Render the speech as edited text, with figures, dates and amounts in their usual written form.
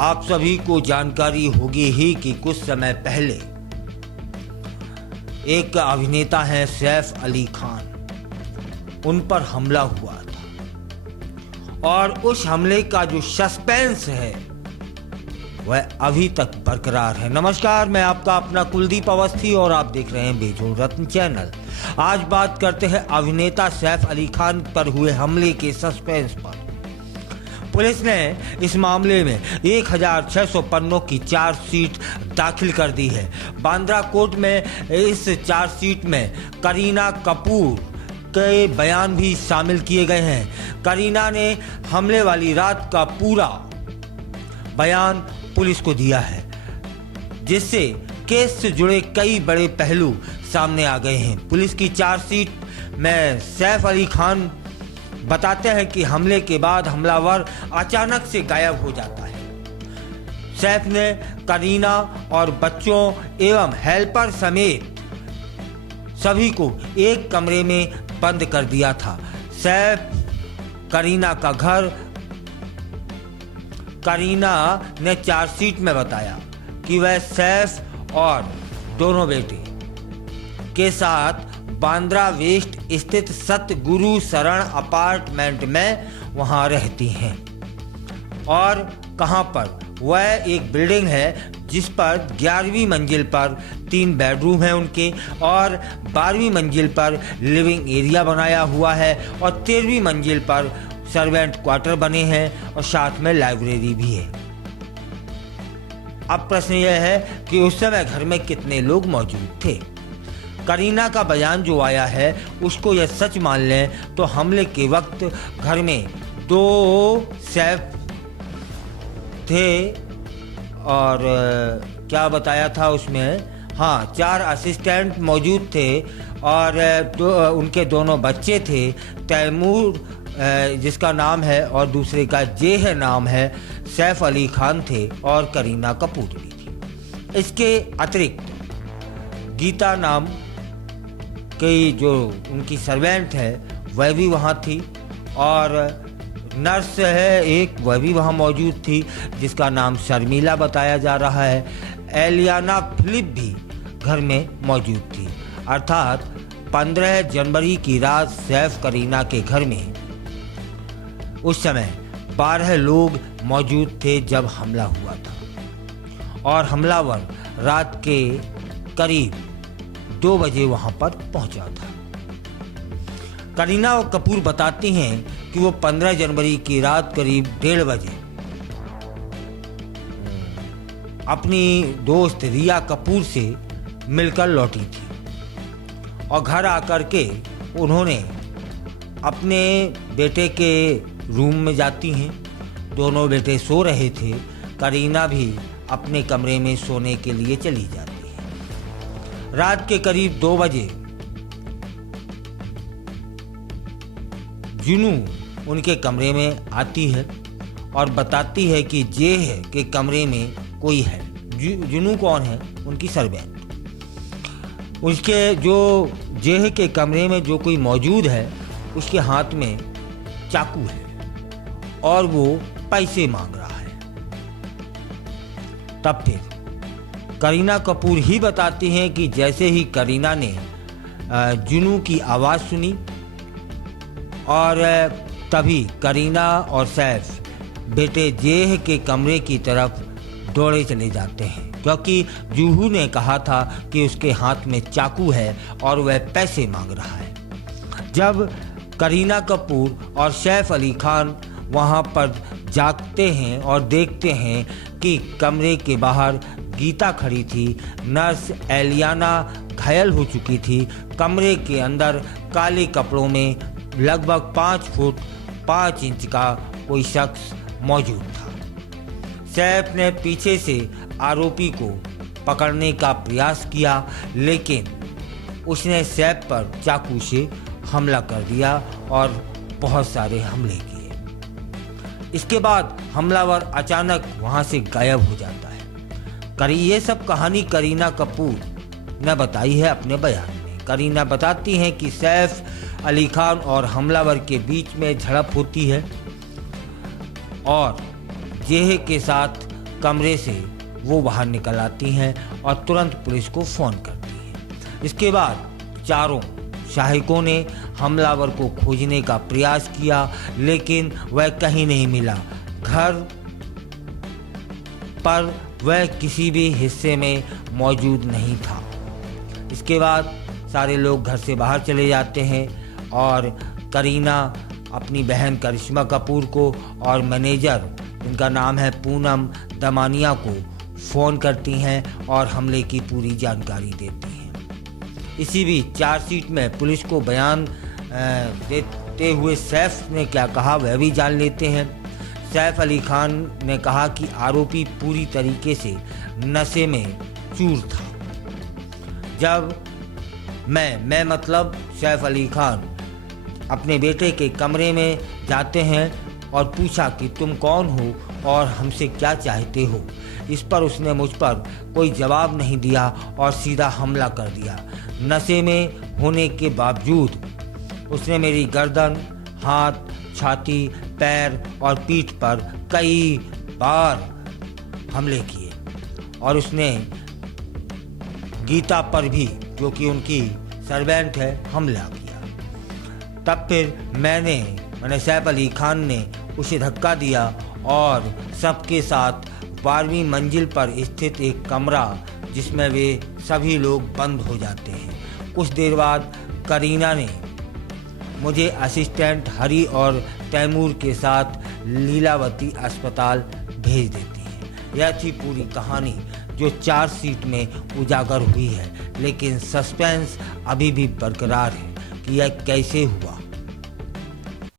आप सभी को जानकारी होगी ही कि कुछ समय पहले एक अभिनेता हैं सैफ अली खान, उन पर हमला हुआ था और उस हमले का जो सस्पेंस है वह अभी तक बरकरार है। नमस्कार, मैं आपका अपना कुलदीप अवस्थी और आप देख रहे हैं बेजोड़ रत्न चैनल। आज बात करते हैं अभिनेता सैफ अली खान पर हुए हमले के सस्पेंस पर। पुलिस ने इस मामले में 1600 पन्नों की चार्जशीट दाखिल कर दी है। बांद्रा कोर्ट में इस चार्जशीट में करीना कपूर के बयान भी शामिल किए गए हैं। करीना ने हमले वाली रात का पूरा बयान पुलिस को दिया है, जिससे केस से जुड़े कई बड़े पहलू सामने आ गए हैं। पुलिस की चार्जशीट में सैफ अली खान बताते हैं कि हमले के बाद हमलावर अचानक से गायब हो जाता है। सैफ ने करीना और बच्चों एवं हेल्पर समेत सभी को एक कमरे में बंद कर दिया था। सैफ करीना का घर करीना ने चार्जशीट में बताया कि वह सैफ और दोनों बेटे के साथ बांद्रा वेस्ट स्थित सतगुरु शरण अपार्टमेंट में वहां रहती हैं। और कहां पर? वह एक बिल्डिंग है जिस पर 11वीं मंजिल पर 3 बेडरूम हैं उनके, और 12वीं मंजिल पर लिविंग एरिया बनाया हुआ है, और 13वीं मंजिल पर सर्वेंट क्वार्टर बने हैं और साथ में लाइब्रेरी भी है। अब प्रश्न यह है कि उस समय घर में कितने लोग मौजूद थे। करीना का बयान जो आया है उसको यह सच मान लें तो हमले के वक्त घर में 2 सैफ थे और क्या बताया था उसमें, हाँ 4 असिस्टेंट मौजूद थे और उनके दोनों बच्चे थे। तैमूर जिसका नाम है और दूसरे का जेह नाम है, सैफ अली खान थे और करीना कपूर भी थी। इसके अतिरिक्त गीता नाम की जो उनकी सर्वेंट है वह भी वहाँ थी, और नर्स है एक, वह भी वहाँ मौजूद थी जिसका नाम शर्मिला बताया जा रहा है। एलियाना फिलिप भी घर में मौजूद थी। अर्थात 15 जनवरी की रात सैफ करीना के घर में उस समय 12 लोग मौजूद थे जब हमला हुआ था, और हमलावर रात के करीब 2 बजे वहां पर पहुंचा था। करीना और कपूर बताती हैं कि वो 15 जनवरी की रात करीब 1:30 बजे अपनी दोस्त रिया कपूर से मिलकर लौटी थी, और घर आकर के उन्होंने अपने बेटे के रूम में जाती हैं। दोनों बेटे सो रहे थे। करीना भी अपने कमरे में सोने के लिए चली जाती है। रात के करीब 2 बजे जुनू उनके कमरे में आती है और बताती है कि जेह के कमरे में कोई है। जुनू कौन है? उनकी सर्वेंट। उसके जो जेह के कमरे में जो कोई मौजूद है उसके हाथ में चाकू है और वो पैसे मांग रहा है। तब फिर करीना कपूर ही बताती हैं कि जैसे ही करीना ने जुनू की आवाज़ सुनी और तभी करीना और सैफ बेटे जेह के कमरे की तरफ दौड़े चले जाते हैं, क्योंकि जूहू ने कहा था कि उसके हाथ में चाकू है और वह पैसे मांग रहा है। जब करीना कपूर और सैफ अली खान वहां पर जागते हैं और देखते हैं कि कमरे के बाहर गीता खड़ी थी, नर्स एलियाना घायल हो चुकी थी, कमरे के अंदर काले कपड़ों में लगभग 5 फुट 5 इंच का कोई शख्स मौजूद था। सैफ ने पीछे से आरोपी को पकड़ने का प्रयास किया, लेकिन उसने सैफ पर चाकू से हमला कर दिया और बहुत सारे हमले किए। इसके बाद हमलावर अचानक वहां से गायब हो जाता है। ये सब कहानी करीना कपूर ने बताई है अपने बयान में। करीना बताती हैं कि सैफ अली खान और हमलावर के बीच में झड़प होती है और जेह के साथ कमरे से वो बाहर निकल आती हैं और तुरंत पुलिस को फ़ोन करती हैं। इसके बाद चारों सहायकों ने हमलावर को खोजने का प्रयास किया, लेकिन वह कहीं नहीं मिला। घर पर वह किसी भी हिस्से में मौजूद नहीं था। इसके बाद सारे लोग घर से बाहर चले जाते हैं और करीना अपनी बहन करिश्मा कपूर को और मैनेजर, जिनका नाम है पूनम दमानिया, को फ़ोन करती हैं और हमले की पूरी जानकारी देती हैं। इसी बीच चार्जशीट में पुलिस को बयान देते हुए सैफ ने क्या कहा वह भी जान लेते हैं। सैफ अली खान ने कहा कि आरोपी पूरी तरीके से नशे में चूर था। जब मैं मतलब सैफ अली खान अपने बेटे के कमरे में जाते हैं और पूछा कि तुम कौन हो और हमसे क्या चाहते हो। इस पर उसने मुझ पर कोई जवाब नहीं दिया और सीधा हमला कर दिया। नशे में होने के बावजूद उसने मेरी गर्दन, हाथ, छाती, पैर और पीठ पर कई बार हमले किए और उसने गीता पर भी, जो कि उनकी सर्वेंट है, हमला किया। तब फिर मैंने सैफ अली खान ने उसे धक्का दिया और सबके साथ 12वीं मंजिल पर स्थित एक कमरा, जिसमें वे सभी लोग बंद हो जाते हैं। कुछ देर बाद करीना ने मुझे असिस्टेंट हरी और तैमूर के साथ लीलावती अस्पताल भेज देती है। यह थी पूरी कहानी जो चार्जशीट में उजागर हुई है, लेकिन सस्पेंस अभी भी बरकरार है कि यह कैसे हुआ।